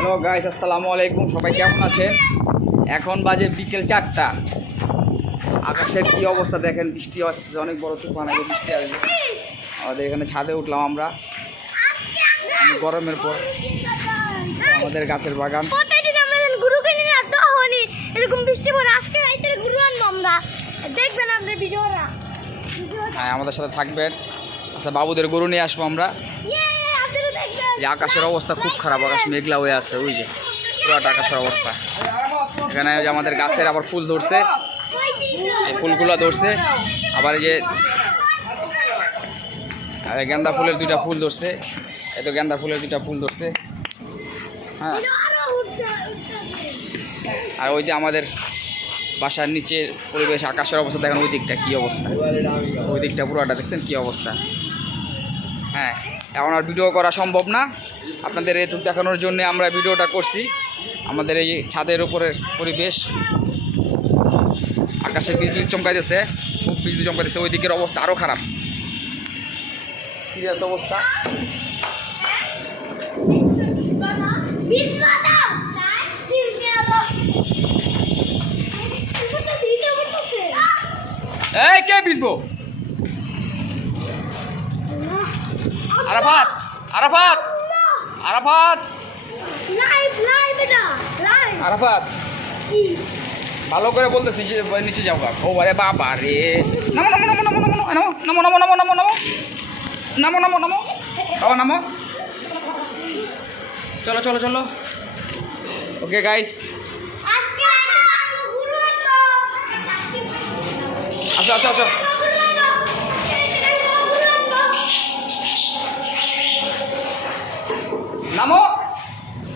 Hello guys আসসালামু আলাইকুম। সবাই কেমন আছেন? এখন বাজে বিকেল চারটা। আকাশের কি অবস্থা দেখেন? বৃষ্টি আসতেছে অনেক বড় তুফান আগে বৃষ্টি আসবে। আমাদের এখানে ছাদে উঠলাম আমরা। গরমের পর। আমাদের গাছের বাগান। এরকম বৃষ্টি আজকে রাইতে গুরু আনব আমরা। দেখবেন আপনার ভিডিওরা হ্যাঁ আমাদের সাথে থাকবেন। আচ্ছা বাবুদের গরু নিয়ে আসব আমরা। এই আকাশের অবস্থা খুব খারাপ, আকাশ মেঘলা হয়ে আছে, ওই যে পুরাটা আকাশের অবস্থা। এখানে যে আমাদের গাছের আবার ফুল ধরছে। এই ফুলগুলো ধরছে, আবার এই যে গেন্দা ফুলের দুইটা ফুল ধরছে। এই তো গেন্দা ফুলের দুইটা ফুল ধরছে। হ্যাঁ। আর ওই যে আমাদের বাসার নিচের পরিবেশ, আকাশের অবস্থা দেখেন, ওই দিকটা কী অবস্থা? ওই দিকটা পুরোটা, দেখছেন কী অবস্থা? হ্যাঁ। এখন আর ভিডিও করা সম্ভব না। আপনাদের এটুকু দেখানোর জন্য আমরা ভিডিওটা করছি। আমাদের এই ছাদের উপরের পরিবেশ। আকাশে বিজলি চমকাইতেছে, খুব বিজলি চমকা চমকাইতেছে। ওই দিকের অবস্থা আরও খারাপ। সিরিয়াস অবস্থা। এই, কে বিজবো? আরাফাত আরাফাত আরাফাত আরাফাত ভালো করে বলতেছি যে নিচে যাও ও আরে বাবা রে নামো নামো নামো নামো নামো নামো নামো নামো নামো নামো নামো নামো নামো বাবা নামো চলো চলো চলো ওকে গাইস আসো আসো আসো ¡Vamos!